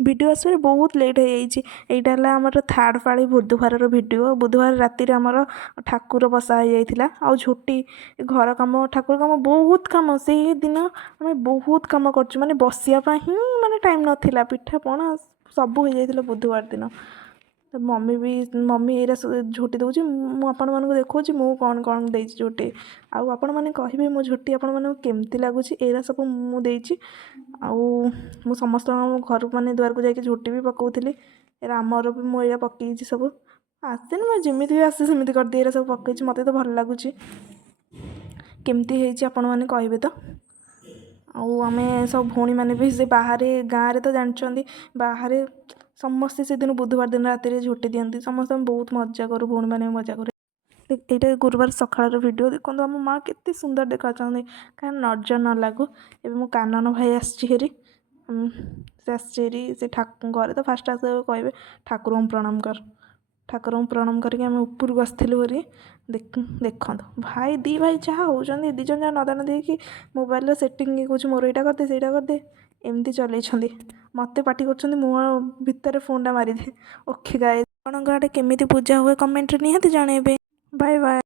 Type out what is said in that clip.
Video ଆସିବାରେ ବହୁତ late ହେଇଯାଇଛି। ଏଇଟା ହେଲା ଆମର ଥାର୍ଡ଼ ପାଳି ବୁଧବାରର ଭିଡ଼ିଓ। ବୁଧବାର ରାତିରେ ଆମର ଠାକୁର ବସା ହେଇଯାଇଥିଲା। ଆଉ ଝୋଟି ଘର କାମ ଠାକୁର କାମ ବହୁତ କାମ ସେଇଦିନ ଆମେ ବହୁତ କାମ କରିଛୁ। ମାନେ ବସିବା ପାଇଁ ହିଁ ମାନେ ଟାଇମ୍ ନଥିଲା। ପିଠାପଣା ସବୁ ହେଇଯାଇଥିଲା ବୁଧବାର ଦିନ। ମମି ଏଇରା ଝୋଟି ଦେଉଛି। ମୁଁ ଆପଣମାନଙ୍କୁ ଦେଖାଉଛି ମୁଁ କ'ଣ କ'ଣ ଦେଇଛି ଝୋଟି। ଆଉ ଆପଣମାନେ କହିବେ ମୋ ଝୋଟି ଆପଣମାନଙ୍କୁ କେମିତି ଲାଗୁଛି। ଏଇରା ସବୁ ମୁଁ ଦେଇଛି। ଆଉ ମୁଁ ସମସ୍ତଙ୍କ ଘରକୁ ମାନେ ଦୁଆରକୁ ଯାଇକି ଝୋଟି ବି ପକାଉଥିଲି। ଏରା ଆମର ବି ମୁଁ ଏଇରା ପକାଇଛି ସବୁ। ଆସେନି ମୁଁ ଯେମିତି ବି ଆସେ ସେମିତି କରିଦିଏ। ଏରା ସବୁ ପକାଇଛି ମୋତେ ତ ଭଲ ଲାଗୁଛି। କେମିତି ହେଇଛି ଆପଣମାନେ କହିବେ ତ। ଆଉ ଆମେ ସବୁ ଭଉଣୀମାନେ ବି ସେ ବାହାରେ ଗାଁରେ ତ ଜାଣିଛନ୍ତି ବାହାରେ ସମସ୍ତେ ସେଦିନ ବୁଧବାର ଦିନ ରାତିରେ ଝୋଟି ଦିଅନ୍ତି। ସମସ୍ତେ ଆମେ ବହୁତ ମଜା କରୁ, ଭଉଣୀମାନେ ମଜା କରୁ। ଏଇଟା ଗୁରୁବାର ସକାଳର ଭିଡ଼ିଓ। ଦେଖନ୍ତୁ ଆମ ମାଆ କେତେ ସୁନ୍ଦର ଦେଖାଯାଉଛନ୍ତି କାରଣ ନଜର ନ ଲାଗୁ। ଏବେ ମୋ କାନନ ଭାଇ ଆସିଛି ହେରି। ସେ ଆସିଛି ହେରି। ସେ ଘରେ ତ ଫାଷ୍ଟ ଆସିବାକୁ କହିବେ ଠାକୁରଙ୍କୁ ପ୍ରଣାମ କର। ଠାକୁରଙ୍କୁ ପ୍ରଣାମ କରିକି ଆମେ ଉପରକୁ ଆସିଥିଲୁ ହେରି। ଦେଖନ୍ତୁ ଭାଇ ଦୁଇ ଭାଇ ଯାହା ହେଉଛନ୍ତି, ଦୁଇ ଜଣ ଯାହା ନଦା ନଦି ହେଇକି ମୋବାଇଲର ସେଟିଂ କହୁଛି ମୋର ଏଇଟା କରିଦେ ସେଇଟା କରିଦେ ଏମିତି ଚଲେଇଛନ୍ତି। ମୋତେ ପାଟି କରୁଛନ୍ତି ମୁଁ ଭିତରେ ଫୋନ୍ଟା ମାରିଦିଏ। ଓକେ ଗାଏ, ଆପଣଙ୍କ ଆଡ଼େ କେମିତି ପୂଜା ହୁଏ କମେଣ୍ଟରେ ନିହାତି ଜଣାଇବେ। Bye bye.